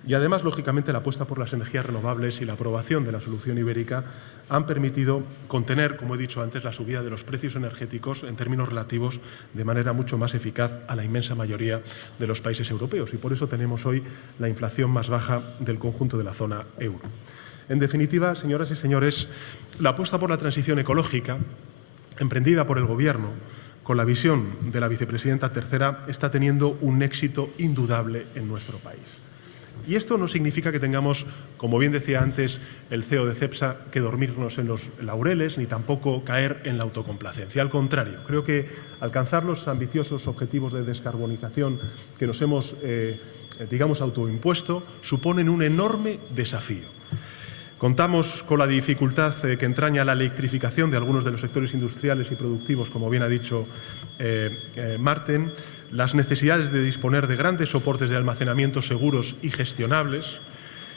Y además, lógicamente, la apuesta por las energías renovables y la aprobación de la solución ibérica han permitido contener, como he dicho antes, la subida de los precios energéticos en términos relativos de manera mucho más eficaz a la inmensa mayoría de los países europeos. Y por eso tenemos hoy la inflación más baja del conjunto de la zona euro. En definitiva, señoras y señores, la apuesta por la transición ecológica, emprendida por el Gobierno, con la visión de la vicepresidenta tercera, está teniendo un éxito indudable en nuestro país. Y esto no significa que tengamos, como bien decía antes el CEO de Cepsa, que dormirnos en los laureles ni tampoco caer en la autocomplacencia. Al contrario, creo que alcanzar los ambiciosos objetivos de descarbonización que nos hemos, autoimpuesto, suponen un enorme desafío. Contamos con la dificultad que entraña la electrificación de algunos de los sectores industriales y productivos, como bien ha dicho Marten, las necesidades de disponer de grandes soportes de almacenamiento seguros y gestionables,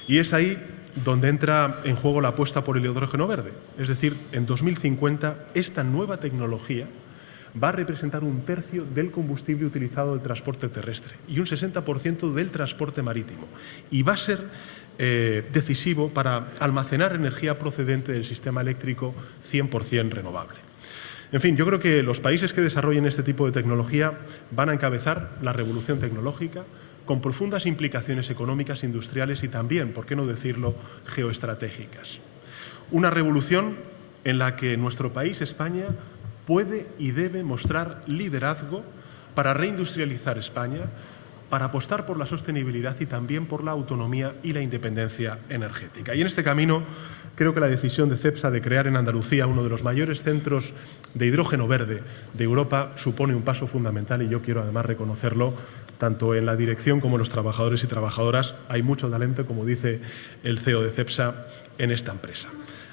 y es ahí donde entra en juego la apuesta por el hidrógeno verde. Es decir, en 2050 esta nueva tecnología va a representar 1/3 del combustible utilizado del transporte terrestre y un 60% del transporte marítimo, y va a ser decisivo para almacenar energía procedente del sistema eléctrico 100% renovable. En fin, yo creo que los países que desarrollen este tipo de tecnología van a encabezar la revolución tecnológica con profundas implicaciones económicas, industriales y también, por qué no decirlo, geoestratégicas. Una revolución en la que nuestro país, España, puede y debe mostrar liderazgo para reindustrializar España, para apostar por la sostenibilidad y también por la autonomía y la independencia energética. Y en este camino creo que la decisión de Cepsa de crear en Andalucía uno de los mayores centros de hidrógeno verde de Europa supone un paso fundamental, y yo quiero además reconocerlo tanto en la dirección como en los trabajadores y trabajadoras. Hay mucho talento, como dice el CEO de Cepsa, en esta empresa.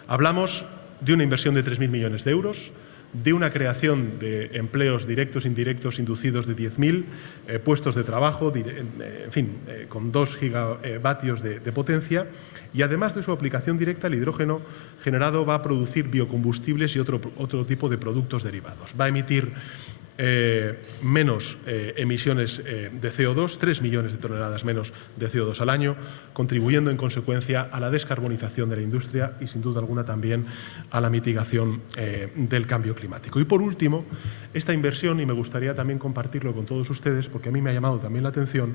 Hablamos de una inversión de 3.000 millones de euros, de una creación de empleos directos e indirectos inducidos de 10.000 puestos de trabajo, con 2 gigavatios de potencia, y además de su aplicación directa, el hidrógeno generado va a producir biocombustibles y otro tipo de productos derivados. Va a emitir menos emisiones de CO2, 3 millones de toneladas menos de CO2 al año, contribuyendo en consecuencia a la descarbonización de la industria y sin duda alguna también a la mitigación del cambio climático. Y por último, esta inversión, y me gustaría también compartirlo con todos ustedes porque a mí me ha llamado también la atención,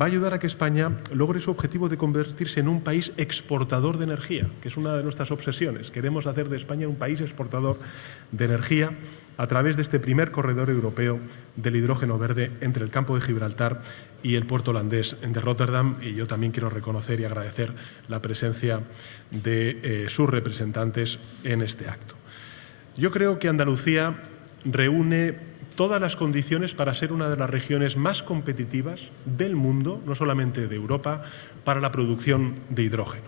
va a ayudar a que España logre su objetivo de convertirse en un país exportador de energía, que es una de nuestras obsesiones. Queremos hacer de España un país exportador de energía a través de este primer corredor europeo del hidrógeno verde entre el campo de Gibraltar y el puerto holandés de Rotterdam. Y yo también quiero reconocer y agradecer la presencia de sus representantes en este acto. Yo creo que Andalucía reúne todas las condiciones para ser una de las regiones más competitivas del mundo, no solamente de Europa, para la producción de hidrógeno,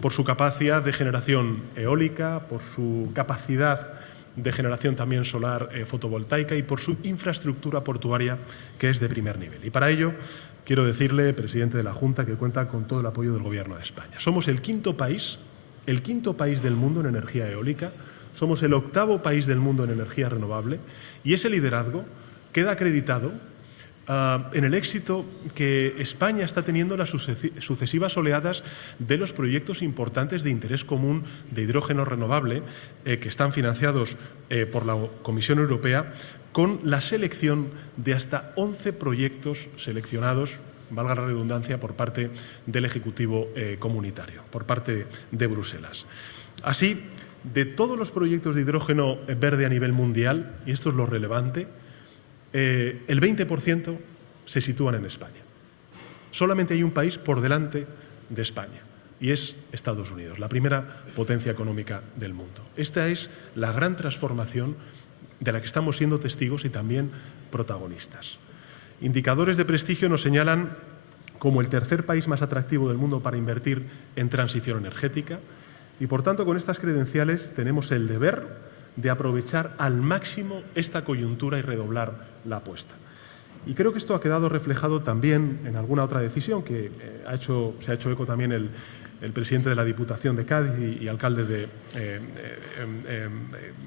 por su capacidad de generación eólica, por su capacidad de generación también solar fotovoltaica y por su infraestructura portuaria, que es de primer nivel. Y para ello quiero decirle, presidente de la Junta, que cuenta con todo el apoyo del Gobierno de España. Somos el quinto país del mundo en energía eólica, somos el 8º país del mundo en energía renovable, y ese liderazgo queda acreditado en el éxito que España está teniendo en las sucesivas oleadas de los proyectos importantes de interés común de hidrógeno renovable que están financiados por la Comisión Europea, con la selección de hasta 11 proyectos seleccionados, valga la redundancia, por parte del Ejecutivo comunitario, por parte de Bruselas. Así, de todos los proyectos de hidrógeno verde a nivel mundial, y esto es lo relevante, el 20% se sitúan en España. Solamente hay un país por delante de España, y es Estados Unidos, la primera potencia económica del mundo. Esta es la gran transformación de la que estamos siendo testigos y también protagonistas. Indicadores de prestigio nos señalan como el 3er país más atractivo del mundo para invertir en transición energética, y por tanto con estas credenciales tenemos el deber de aprovechar al máximo esta coyuntura y redoblar la apuesta. Y creo que esto ha quedado reflejado también en alguna otra decisión que se ha hecho eco también el presidente de la Diputación de Cádiz y alcalde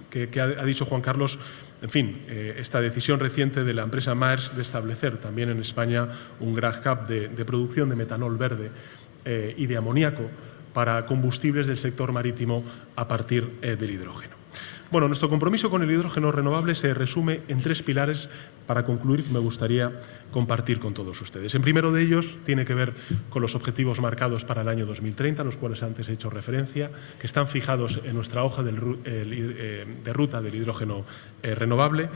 que ha dicho Juan Carlos. En fin, esta decisión reciente de la empresa Maersk de establecer también en España un gran hub de producción de metanol verde y de amoníaco para combustibles del sector marítimo a partir del hidrógeno. Bueno, nuestro compromiso con el hidrógeno renovable se resume en 3 pilares. Para concluir, me gustaría compartir con todos ustedes. El primero de ellos tiene que ver con los objetivos marcados para el año 2030, a los cuales antes he hecho referencia, que están fijados en nuestra hoja de ruta del hidrógeno renovable,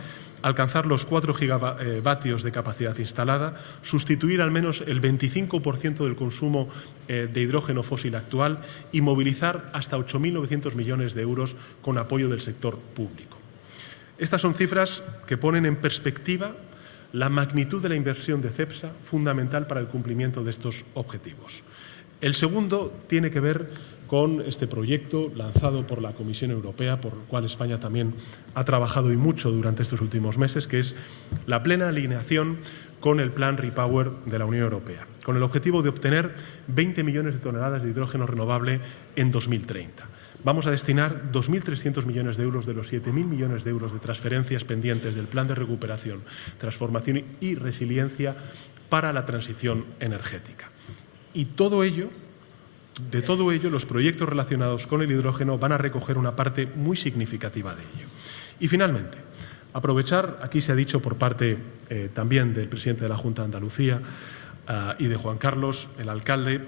alcanzar los 4 gigavatios de capacidad instalada, sustituir al menos el 25% del consumo de hidrógeno fósil actual y movilizar hasta 8.900 millones de euros con apoyo del sector público. Estas son cifras que ponen en perspectiva la magnitud de la inversión de Cepsa, fundamental para el cumplimiento de estos objetivos. El segundo tiene que ver con este proyecto lanzado por la Comisión Europea, por el cual España también ha trabajado y mucho durante estos últimos meses, que es la plena alineación con el Plan REPower de la Unión Europea, con el objetivo de obtener 20 millones de toneladas de hidrógeno renovable en 2030. Vamos a destinar 2.300 millones de euros de los 7.000 millones de euros de transferencias pendientes del Plan de Recuperación, Transformación y Resiliencia para la transición energética. Y de todo ello, los proyectos relacionados con el hidrógeno van a recoger una parte muy significativa de ello. Y finalmente, aprovechar, aquí se ha dicho por parte también del presidente de la Junta de Andalucía y de Juan Carlos, el alcalde,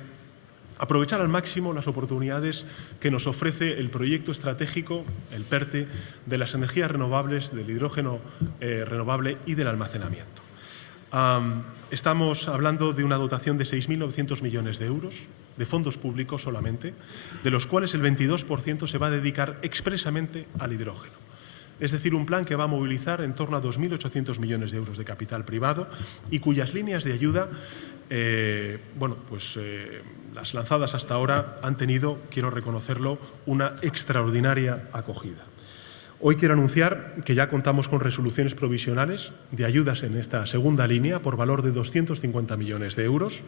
aprovechar al máximo las oportunidades que nos ofrece el proyecto estratégico, el PERTE, de las energías renovables, del hidrógeno renovable y del almacenamiento. Estamos hablando de una dotación de 6.900 millones de euros de fondos públicos solamente, de los cuales el 22% se va a dedicar expresamente al hidrógeno. Es decir, un plan que va a movilizar en torno a 2.800 millones de euros de capital privado y cuyas líneas de ayuda, las lanzadas hasta ahora han tenido, quiero reconocerlo, una extraordinaria acogida. Hoy quiero anunciar que ya contamos con resoluciones provisionales de ayudas en esta segunda línea por valor de 250 millones de euros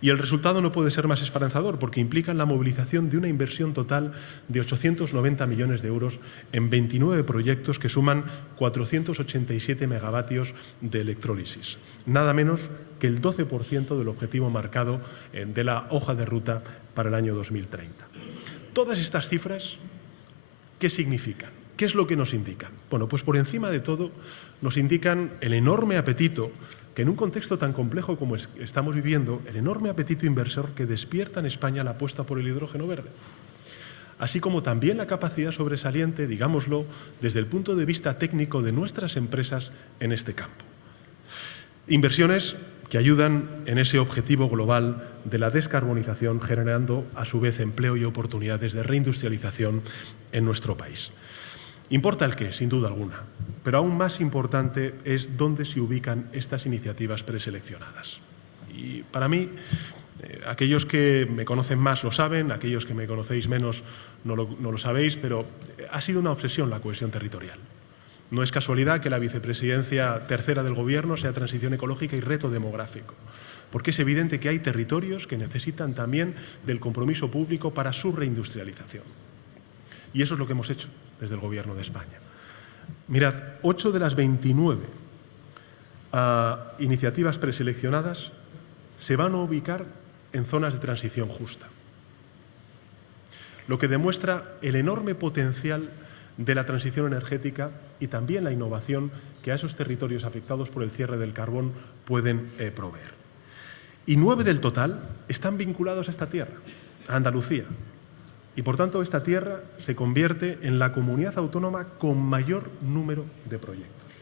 y el resultado no puede ser más esperanzador porque implican la movilización de una inversión total de 890 millones de euros en 29 proyectos que suman 487 megavatios de electrólisis, nada menos que el 12% del objetivo marcado de la hoja de ruta para el año 2030. Todas estas cifras, ¿qué significan? ¿Qué es lo que nos indican? Bueno, pues por encima de todo nos indican el enorme apetito que en un contexto tan complejo como estamos viviendo, el enorme apetito inversor que despierta en España la apuesta por el hidrógeno verde. Así como también la capacidad sobresaliente, digámoslo, desde el punto de vista técnico de nuestras empresas en este campo. Inversiones que ayudan en ese objetivo global de la descarbonización, generando a su vez empleo y oportunidades de reindustrialización en nuestro país. Importa el qué, sin duda alguna, pero aún más importante es dónde se ubican estas iniciativas preseleccionadas. Y para mí, aquellos que me conocen más lo saben, aquellos que me conocéis menos no lo sabéis, pero ha sido una obsesión la cohesión territorial. No es casualidad que la vicepresidencia tercera del Gobierno sea transición ecológica y reto demográfico, porque es evidente que hay territorios que necesitan también del compromiso público para su reindustrialización. Y eso es lo que hemos hecho desde el Gobierno de España. Mirad, 8 de las 29 iniciativas preseleccionadas se van a ubicar en zonas de transición justa, lo que demuestra el enorme potencial de la transición energética y también la innovación que a esos territorios afectados por el cierre del carbón pueden proveer. Y 9 del total están vinculados a esta tierra, a Andalucía. Y, por tanto, esta tierra se convierte en la comunidad autónoma con mayor número de proyectos.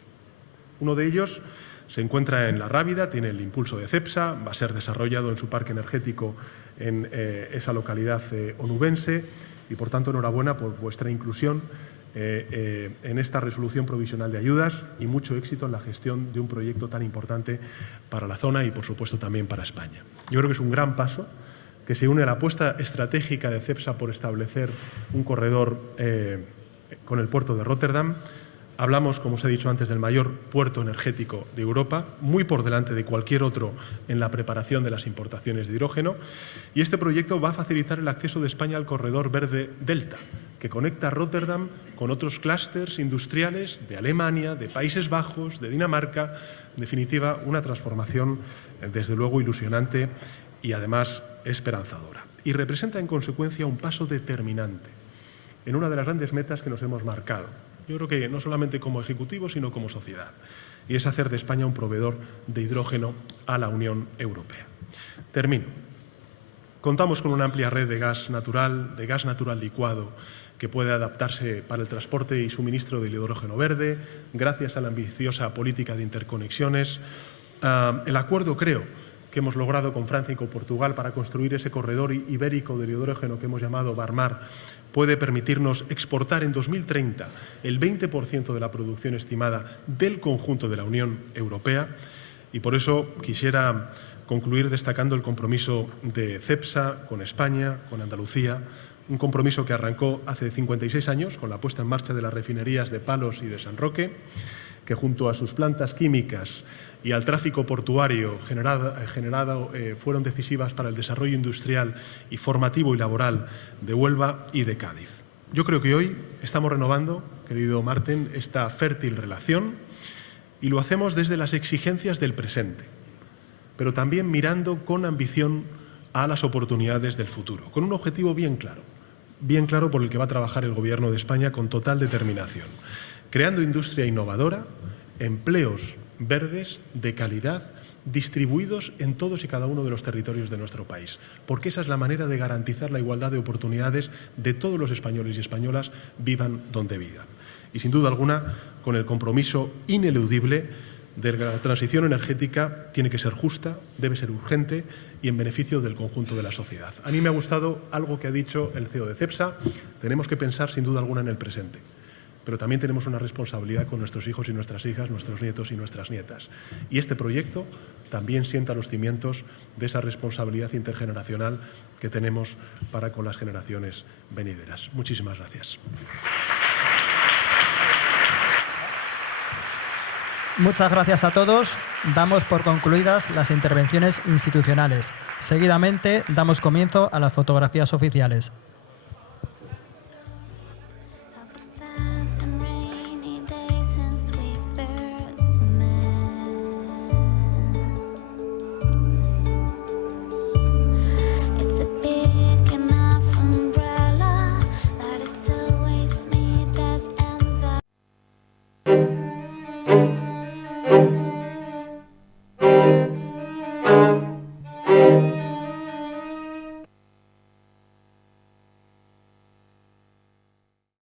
Uno de ellos se encuentra en La Rábida, tiene el impulso de Cepsa, va a ser desarrollado en su parque energético en esa localidad onubense y, por tanto, enhorabuena por vuestra inclusión en esta resolución provisional de ayudas y mucho éxito en la gestión de un proyecto tan importante para la zona y, por supuesto, también para España. Yo creo que es un gran paso que se une a la apuesta estratégica de Cepsa por establecer un corredor con el puerto de Róterdam. Hablamos, como os he dicho antes, del mayor puerto energético de Europa, muy por delante de cualquier otro en la preparación de las importaciones de hidrógeno. Y este proyecto va a facilitar el acceso de España al corredor verde Delta, que conecta Róterdam con otros clústeres industriales de Alemania, de Países Bajos, de Dinamarca. En definitiva, una transformación, desde luego, ilusionante y además esperanzadora. Y representa en consecuencia un paso determinante en una de las grandes metas que nos hemos marcado. Yo creo que no solamente como Ejecutivo, sino como sociedad. Y es hacer de España un proveedor de hidrógeno a la Unión Europea. Termino. Contamos con una amplia red de gas natural licuado, que puede adaptarse para el transporte y suministro del hidrógeno verde, gracias a la ambiciosa política de interconexiones. El acuerdo, creo, que hemos logrado con Francia y con Portugal para construir ese corredor ibérico del hidrógeno que hemos llamado Barmar puede permitirnos exportar en 2030 el 20% de la producción estimada del conjunto de la Unión Europea. Y por eso quisiera concluir destacando el compromiso de CEPSA con España, con Andalucía, un compromiso que arrancó hace 56 años con la puesta en marcha de las refinerías de Palos y de San Roque, que junto a sus plantas químicas y al tráfico portuario generado fueron decisivas para el desarrollo industrial y formativo y laboral de Huelva y de Cádiz. Yo creo que hoy estamos renovando, querido Marten, esta fértil relación y lo hacemos desde las exigencias del presente, pero también mirando con ambición a las oportunidades del futuro, con un objetivo bien claro por el que va a trabajar el Gobierno de España con total determinación, creando industria innovadora, empleos verdes, de calidad, distribuidos en todos y cada uno de los territorios de nuestro país, porque esa es la manera de garantizar la igualdad de oportunidades de todos los españoles y españolas, vivan donde vivan. Y sin duda alguna, con el compromiso ineludible de que la transición energética tiene que ser justa, debe ser urgente y en beneficio del conjunto de la sociedad. A mí me ha gustado algo que ha dicho el CEO de CEPSA: tenemos que pensar sin duda alguna en el presente, pero también tenemos una responsabilidad con nuestros hijos y nuestras hijas, nuestros nietos y nuestras nietas. Y este proyecto también sienta los cimientos de esa responsabilidad intergeneracional que tenemos para con las generaciones venideras. Muchísimas gracias. Muchas gracias a todos. Damos por concluidas las intervenciones institucionales. Seguidamente damos comienzo a las fotografías oficiales.